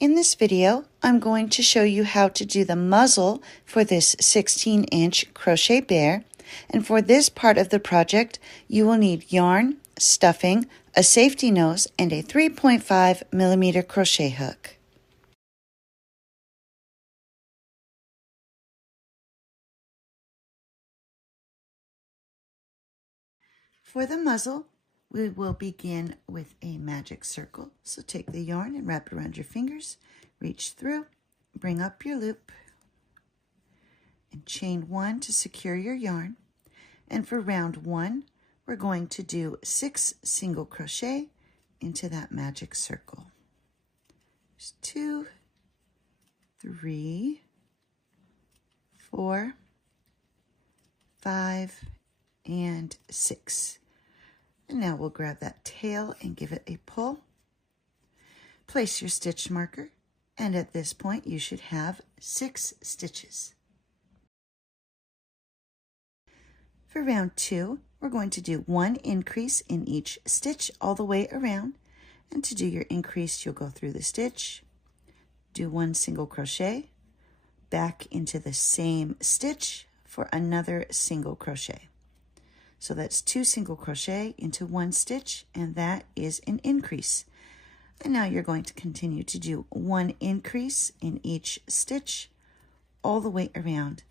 In this video, I'm going to show you how to do the muzzle for this 16-inch crochet bear. And for this part of the project, you will need yarn, stuffing, a safety nose, and a 3.5mm crochet hook. For the muzzle, we will begin with a magic circle. So take the yarn and wrap it around your fingers, reach through, bring up your loop, and chain 1 to secure your yarn. And for round 1, we're going to do 6 single crochet into that magic circle. There's 2, 3, 4, 5, and 6. And now we'll grab that tail and give it a pull. Place your stitch marker, and at this point you should have 6 stitches. For round 2, we're going to do 1 increase in each stitch all the way around. And to do your increase, you'll go through the stitch, do 1 single crochet, back into the same stitch for another single crochet. So that's 2 single crochet into 1 stitch, and that is an increase. And now you're going to continue to do 1 increase in each stitch all the way around.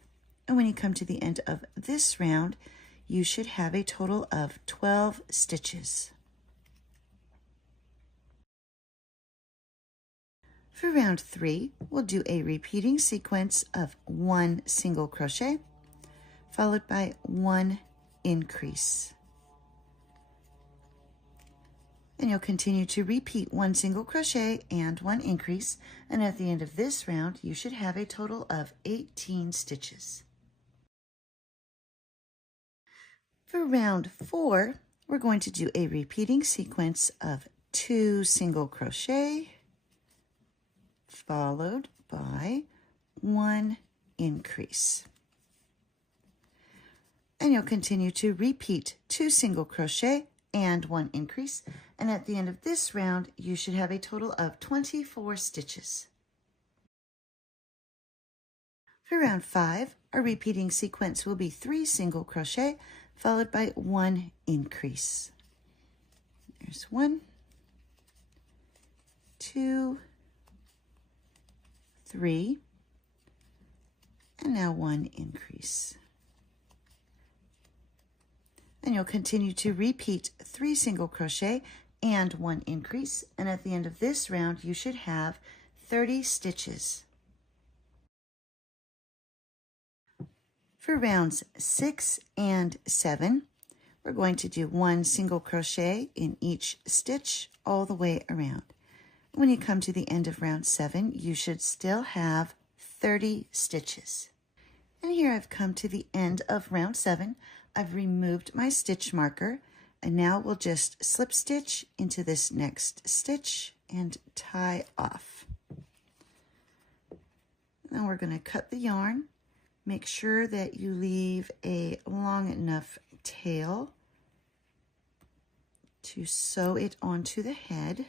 And when you come to the end of this round, you should have a total of 12 stitches. For round 3, we'll do a repeating sequence of 1 single crochet, followed by 1 increase. And you'll continue to repeat 1 single crochet and 1 increase, and at the end of this round you should have a total of 18 stitches. For round 4, we're going to do a repeating sequence of 2 single crochet followed by 1 increase. And you'll continue to repeat 2 single crochet and 1 increase, and at the end of this round you should have a total of 24 stitches. For round 5, our repeating sequence will be 3 single crochet followed by 1 increase. There's 1, 2, 3, and now 1 increase. And you'll continue to repeat 3 single crochet and 1 increase, and at the end of this round you should have 30 stitches. For rounds 6 and 7, we're going to do 1 single crochet in each stitch all the way around. When you come to the end of round 7, you should still have 30 stitches. And here I've come to the end of round 7. I've removed my stitch marker, and now we'll just slip stitch into this next stitch and tie off. Now we're going to cut the yarn. Make sure that you leave a long enough tail to sew it onto the head.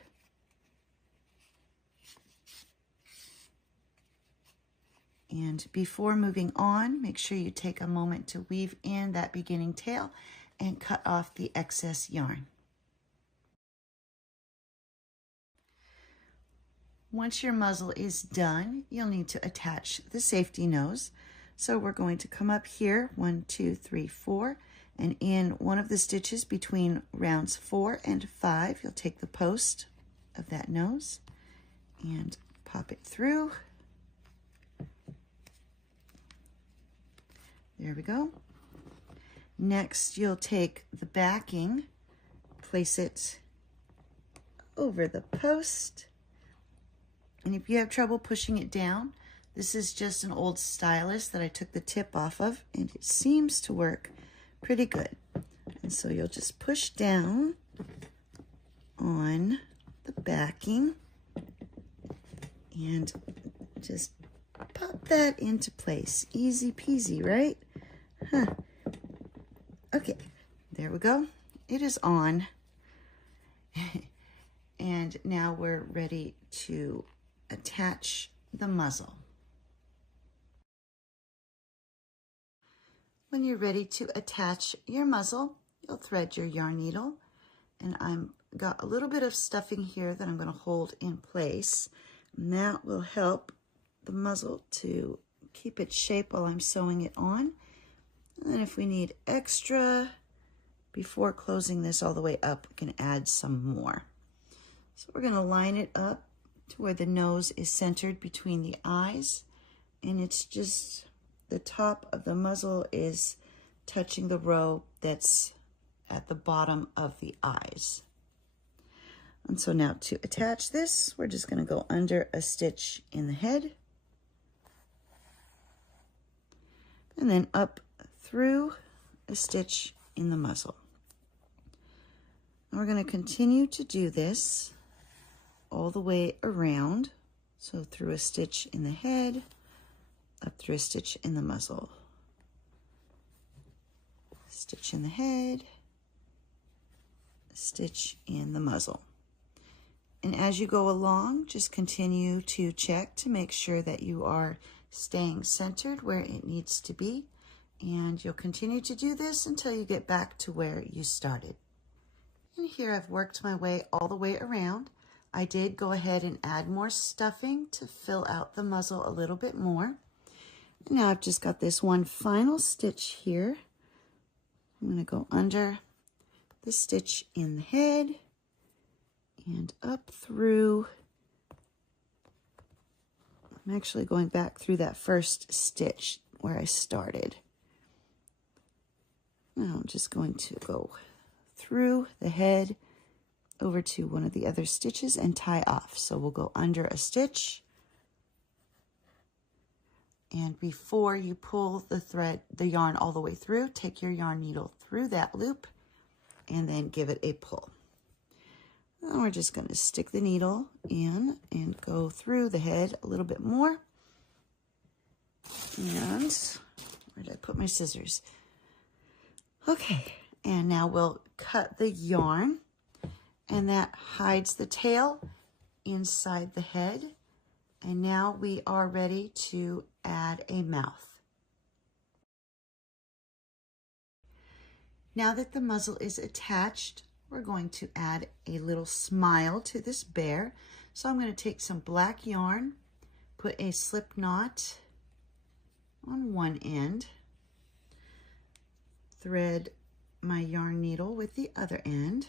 And before moving on, make sure you take a moment to weave in that beginning tail and cut off the excess yarn. Once your muzzle is done, you'll need to attach the safety nose. So we're going to come up here, 1, 2, 3, 4, and in one of the stitches between rounds 4 and 5, you'll take the post of that nose and pop it through. There we go. Next, you'll take the backing, place it over the post, and if you have trouble pushing it down, this is just an old stylus that I took the tip off of, and it seems to work pretty good. And so you'll just push down on the backing and just pop that into place. Easy peasy, right? Huh. Okay, there we go. It is on. And now we're ready to attach the muzzle. When you're ready to attach your muzzle, you'll thread your yarn needle, and I've got a little bit of stuffing here that I'm going to hold in place, and that will help the muzzle to keep its shape while I'm sewing it on. And then if we need extra before closing this all the way up, we can add some more. So we're going to line it up to where the nose is centered between the eyes, and it's just the top of the muzzle is touching the row that's at the bottom of the eyes. And so now to attach this, we're just going to go under a stitch in the head and then up through a stitch in the muzzle. And we're going to continue to do this all the way around. So through a stitch in the head, up through a stitch in the muzzle. Stitch in the head, stitch in the muzzle. And as you go along, just continue to check to make sure that you are staying centered where it needs to be. And you'll continue to do this until you get back to where you started. And here I've worked my way all the way around. I did go ahead and add more stuffing to fill out the muzzle a little bit more. And now I've just got this one final stitch here. I'm going to go under the stitch in the head and up through. I'm actually going back through that first stitch where I started. Now I'm just going to go through the head over to one of the other stitches and tie off. So we'll go under a stitch. And before you pull the yarn all the way through, take your yarn needle through that loop and then give it a pull. Now we're just going to stick the needle in and go through the head a little bit more. And where did I put my scissors? Okay, and now we'll cut the yarn, and that hides the tail inside the head. And now we are ready to add a mouth. Now that the muzzle is attached, we're going to add a little smile to this bear. So I'm going to take some black yarn, put a slip knot on one end, thread my yarn needle with the other end,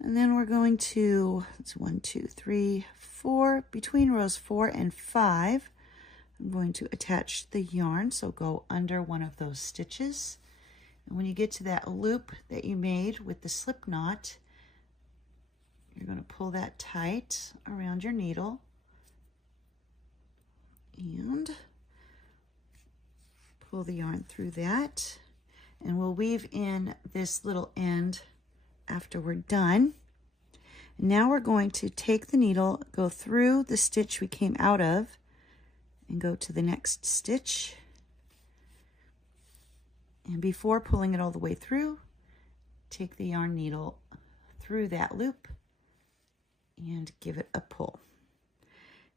and then we're going to, it's 1, 2, 3, 4, between rows 4 and 5, I'm going to attach the yarn, so go under one of those stitches. And when you get to that loop that you made with the slip knot, you're going to pull that tight around your needle and pull the yarn through that. And we'll weave in this little end after we're done. And now we're going to take the needle, go through the stitch we came out of, and go to the next stitch. And before pulling it all the way through, take the yarn needle through that loop and give it a pull.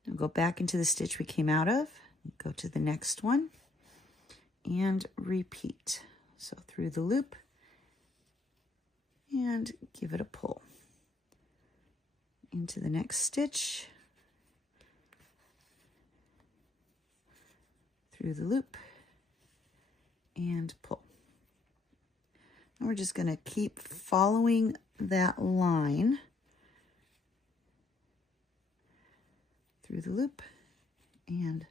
Now go back into the stitch we came out of, go to the next one, and repeat. So through the loop and give it a pull. Into the next stitch, through the loop, and pull. And we're just going to keep following that line through the loop and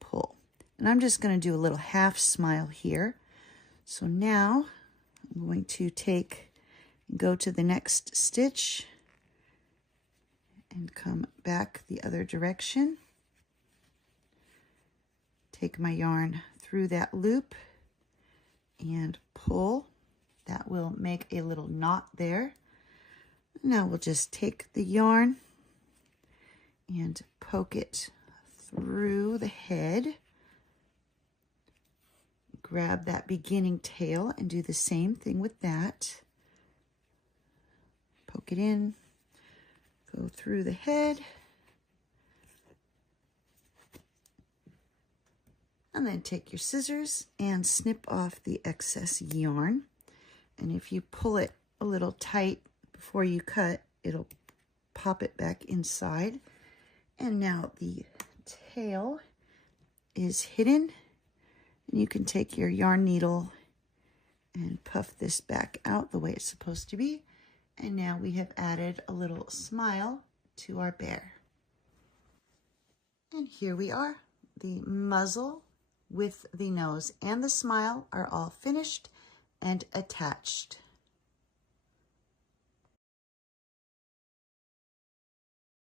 pull. And I'm just going to do a little half smile here. So now I'm going to go to the next stitch and come back the other direction. Take my yarn through that loop and pull. That will make a little knot there. Now we'll just take the yarn and poke it through the head. Grab that beginning tail and do the same thing with that. Poke it in, Go through the head. And then take your scissors and snip off the excess yarn. And if you pull it a little tight before you cut, it'll pop it back inside. And now the tail is hidden. And you can take your yarn needle and puff this back out the way it's supposed to be. And now we have added a little smile to our bear. And here we are. The muzzle with the nose and the smile are all finished and attached.